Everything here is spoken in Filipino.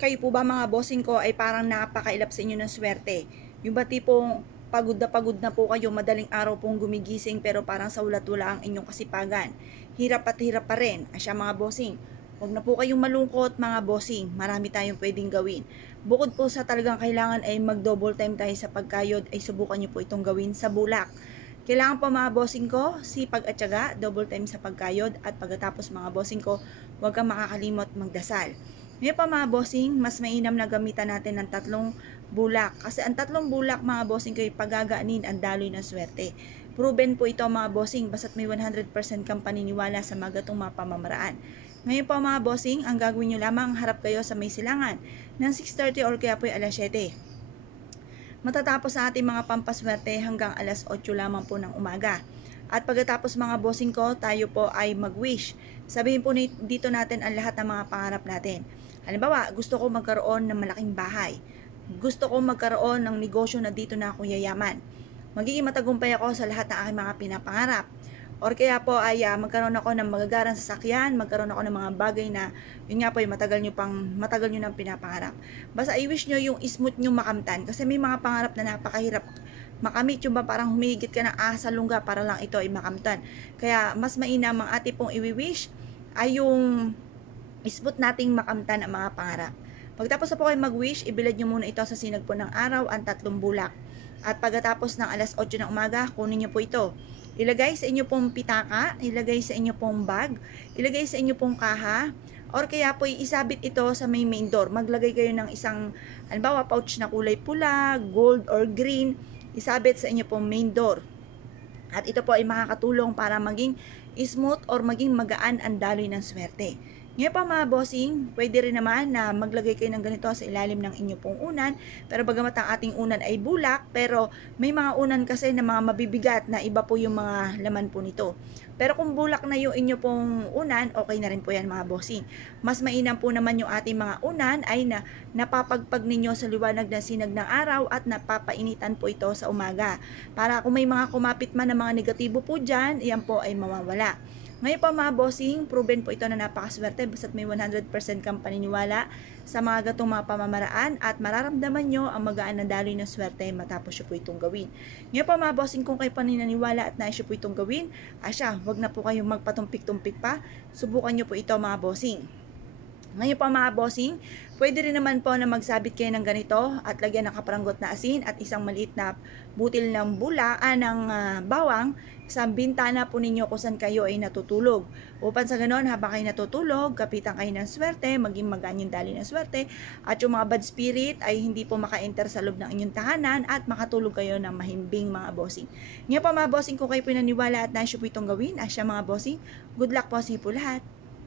Kayo po ba mga bossing ko ay parang napakailap sa inyo ng swerte? Yung ba tipong pagod na po kayo, madaling araw pong gumigising pero parang sa ulat-wala ang inyong kasipagan. Hirap at hirap pa rin. Asya mga bossing, huwag na po kayong malungkot mga bossing. Marami tayong pwedeng gawin. Bukod po sa talagang kailangan ay mag-double time tayo sa pagkayod, ay subukan nyo po itong gawin sa bulak. Kailangan po mga bossing ko, sipag at syaga, double time sa pagkayod, at pagkatapos mga bossing ko, huwag kang makakalimot magdasal. Ngayon pa mga bossing, mas mainam na gamitan natin ng tatlong bulak. Kasi ang tatlong bulak mga bossing ko ay pagagaanin ang daloy ng swerte. Proven po ito mga bossing, basta't may 100% kang paniniwala sa mga gatong mga pamamaraan. Ngayon pa mga bossing, ang gagawin nyo lamang, harap kayo sa may silangan ng 6:30 or kaya po ay alas 7. Matatapos sa ating mga pampaswerte hanggang alas 8 lamang po ng umaga. At pagkatapos mga bossing ko, tayo po ay mag-wish. Sabihin po dito natin ang lahat ng mga pangarap natin. Halimbawa, gusto ko magkaroon ng malaking bahay. Gusto ko magkaroon ng negosyo na dito na ako yayaman. Magiging matagumpay ako sa lahat ng aking mga pinapangarap. Or kaya po ay magkaroon ako ng magagarang sasakyan, magkaroon ako ng mga bagay na yun nga po yung matagal nyo nang pinapangarap. Basta i-wish nyo yung smooth nyo makamtan kasi may mga pangarap na napakahirap makamit, yung ba parang humigit ka ng asa lungga para lang ito ay makamtan. Kaya mas mainam ang ating pong i-wish ay yung smooth nating makamtan ang mga pangarap. Pagtapos na po kayo mag-wish, ibilad nyo muna ito sa sinag po ng araw ang tatlong bulak. At pagkatapos ng alas 8 ng umaga, kunin nyo po ito. Ilagay sa inyo pong pitaka, ilagay sa inyo pong bag, ilagay sa inyo pong kaha, or kaya po isabit ito sa main door. Maglagay kayo ng isang, halimbawa pouch na kulay pula, gold or green, isabit sa inyo pong main door. At ito po ay makakatulong para maging smooth or maging magaan ang daloy ng swerte. Ngayon pa mga bossing, pwede rin naman na maglagay kayo ng ganito sa ilalim ng inyo pong unan. Pero bagamat ang ating unan ay bulak, pero may mga unan kasi na mga mabibigat na iba po yung mga laman po nito. Pero kung bulak na yung inyo pong unan, okay na rin po yan mga bossing. Mas mainam po naman yung ating mga unan ay na napapagpag ninyo sa liwanag ng sinag ng araw at napapainitan po ito sa umaga. Para kung may mga kumapit man na mga negatibo po dyan, yan po ay mawawala. Ngayon pa mga bossing, proven po ito na napakaswerte basta't may 100% kang paniniwala sa mga gatong mga pamamaraan at mararamdaman nyo ang magaan na daloy ng swerte matapos nyo po itong gawin. Ngayon pa mga bossing, kung kayo paninaniwala at nais nyo po itong gawin, wag na po kayong magpatumpik-tumpik pa, subukan nyo po ito mga bossing. Ngayon pa mga bossing, pwede rin naman po na magsabit kayo ng ganito at lagyan ng kaparanggot na asin at isang maliit na butil ng bawang sa bintana po ninyo kung saan kayo ay natutulog. Upang sa ganon, habang kayo natutulog, kapitan kayo ng swerte, maging magaan yung daloy ng swerte, at yung mga bad spirit ay hindi po maka-enter sa loob ng inyong tahanan at makatulog kayo ng mahimbing mga bossing. Ngayon pa mga bossing, kung kayo po naniwala at nais po itong gawin, mga bossing, good luck po sa po lahat.